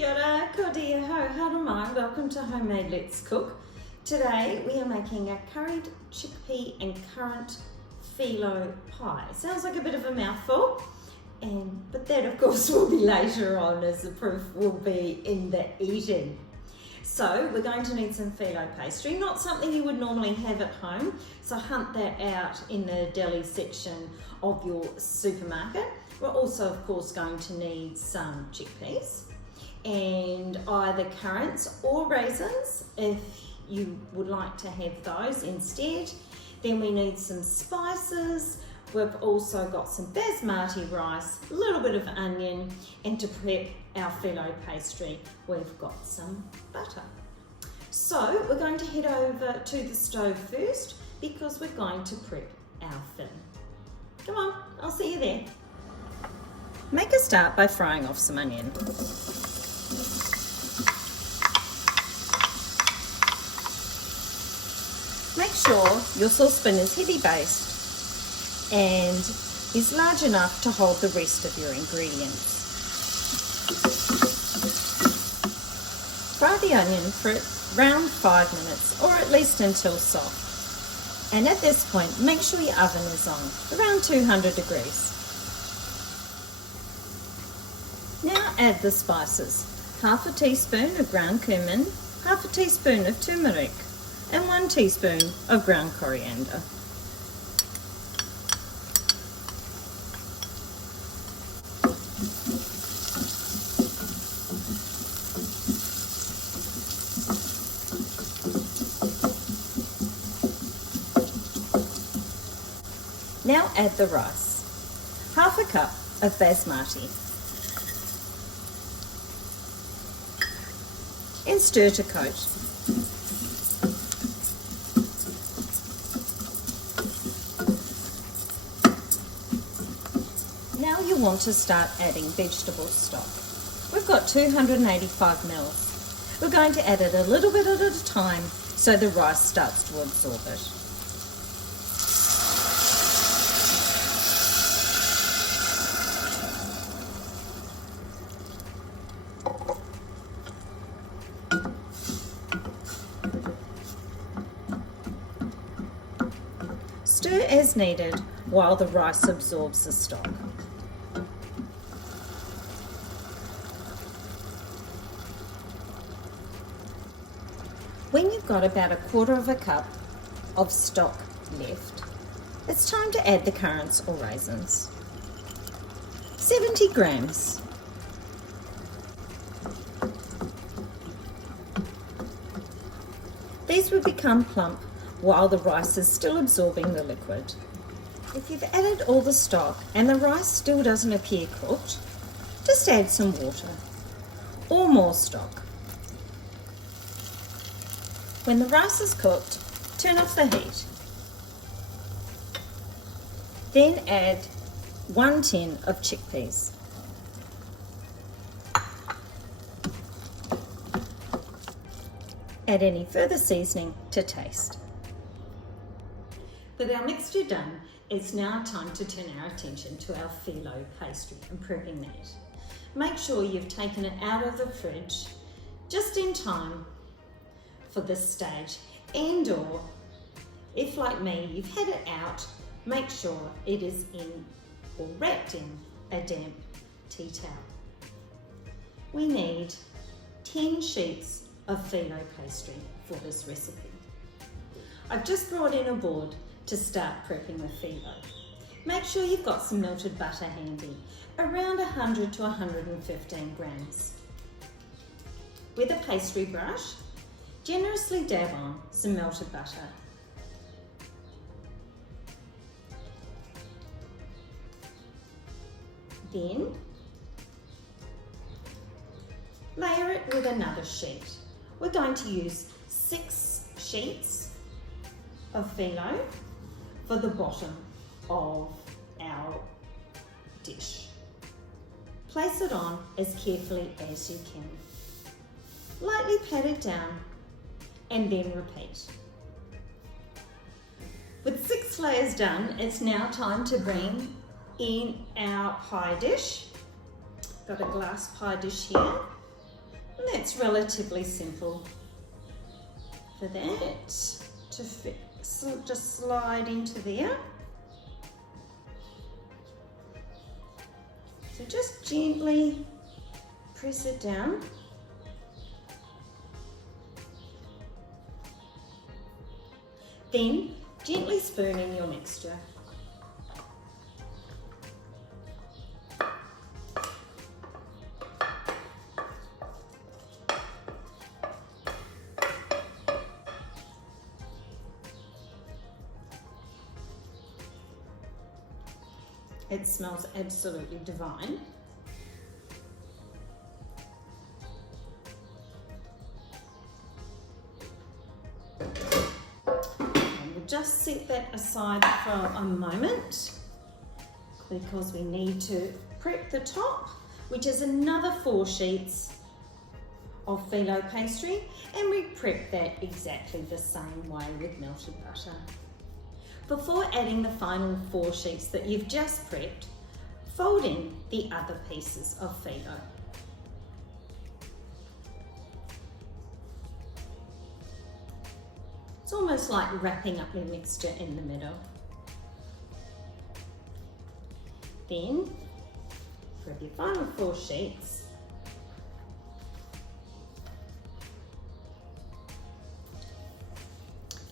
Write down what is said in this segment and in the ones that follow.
Kia ora, ko dia ho, haere mai, welcome to Homemade Let's Cook. Today we are making a curried chickpea and currant filo pie. Sounds like a bit of a mouthful, but that of course will be later on, as the proof will be in the eating. So we're going to need some filo pastry, not something you would normally have at home, so hunt that out in the deli section of your supermarket. We're also of course going to need some chickpeas and either currants or raisins if you would like to have those instead. Then we need some spices. We've also got some basmati rice, a little bit of onion, and to prep our filo pastry, we've got some butter. So we're going to head over to the stove first because we're going to prep our fin. Come on, I'll see you there. Make a start by frying off some onion. Make sure your saucepan is heavy based and is large enough to hold the rest of your ingredients. Fry the onion for around 5 minutes or at least until soft. And at this point, make sure your oven is on, around 200 degrees. Now add the spices. Half a teaspoon of ground cumin, half a teaspoon of turmeric, and 1 teaspoon of ground coriander. Now add the rice. Half a cup of basmati. And stir to coat. Now you want to start adding vegetable stock. We've got 285 mils. We're going to add it a little bit at a time so the rice starts to absorb it. Stir as needed while the rice absorbs the stock. When you've got about 1/4 cup of stock left, it's time to add the currants or raisins. 70 grams. These will become plump while the rice is still absorbing the liquid. If you've added all the stock and the rice still doesn't appear cooked, just add some water or more stock. When the rice is cooked, turn off the heat. Then add 1 tin of chickpeas. Add any further seasoning to taste. With our mixture done, it's now time to turn our attention to our filo pastry and prepping that. Make sure you've taken it out of the fridge just in time for this stage, and/or if like me you've had it out, make sure it is in or wrapped in a damp tea towel. We need 10 sheets of filo pastry for this recipe. I've just brought in a board to start prepping the filo. Make sure you've got some melted butter handy, around 100 to 115 grams. With a pastry brush, generously dab on some melted butter. Then layer it with another sheet. We're going to use 6 sheets of filo for the bottom of our dish. Place it on as carefully as you can. Lightly pat it down and then repeat. With 6 layers done, it's now time to bring in our pie dish. Got a glass pie dish here. And that's relatively simple for that to fit, just slide into there. So just gently press it down. Then gently spoon in your mixture. It smells absolutely divine. And we'll just set that aside for a moment because we need to prep the top, which is another 4 sheets of phyllo pastry, and we prep that exactly the same way with melted butter. Before adding the final 4 sheets that you've just prepped, fold in the other pieces of phyllo. It's almost like wrapping up your mixture in the middle. Then grab your final 4 sheets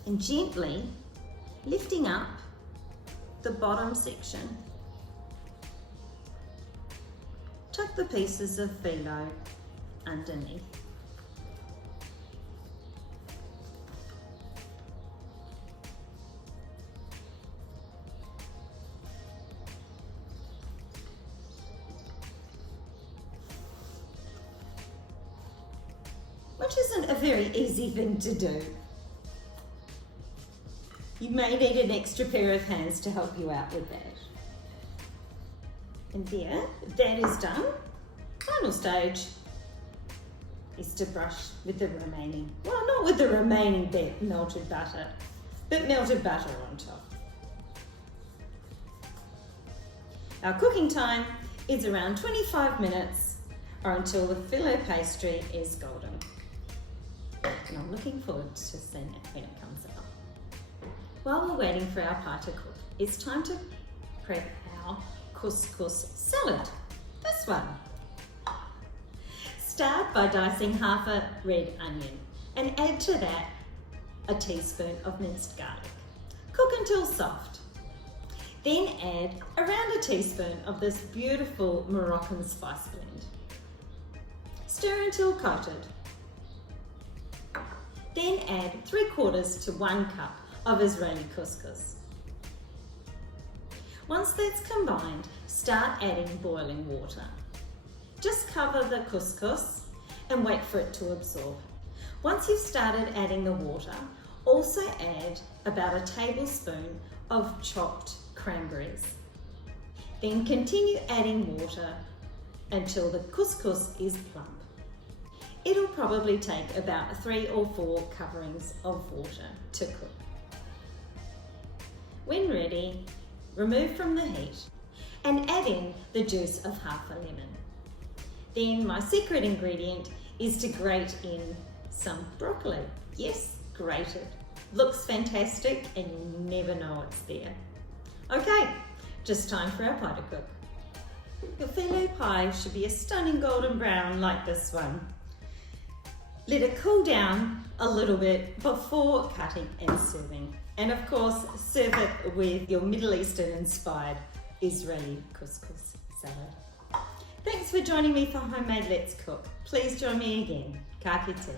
and gently lifting up the bottom section, tuck the pieces of phyllo underneath. Which isn't a very easy thing to do. You may need an extra pair of hands to help you out with that. And there, that is done. Final stage is to brush with the remaining, well, not with the remaining bit melted butter, but melted butter on top. Our cooking time is around 25 minutes or until the phyllo pastry is golden. And I'm looking forward to seeing it when it comes out. While we're waiting for our pie to cook, it's time to prep our couscous salad. This one. Start by dicing half a red onion and add to that a teaspoon of minced garlic. Cook until soft. Then add around a teaspoon of this beautiful Moroccan spice blend. Stir until coated. Then add 3/4 to 1 cup of Israeli couscous. Once that's combined, start adding boiling water. Just cover the couscous and wait for it to absorb. Once you've started adding the water, also add about a tablespoon of chopped cranberries. Then continue adding water until the couscous is plump. It'll probably take about 3 or 4 coverings of water to cook. When ready, remove from the heat and add in the juice of half a lemon. Then my secret ingredient is to grate in some broccoli. Yes, grated. Looks fantastic and you never know it's there. Okay, just time for our pie to cook. Your phyllo pie should be a stunning golden brown like this one. Let it cool down a little bit before cutting and serving. And of course, serve it with your Middle Eastern inspired Israeli couscous salad. Thanks for joining me for Homemade Let's Cook. Please join me again. Ka kite.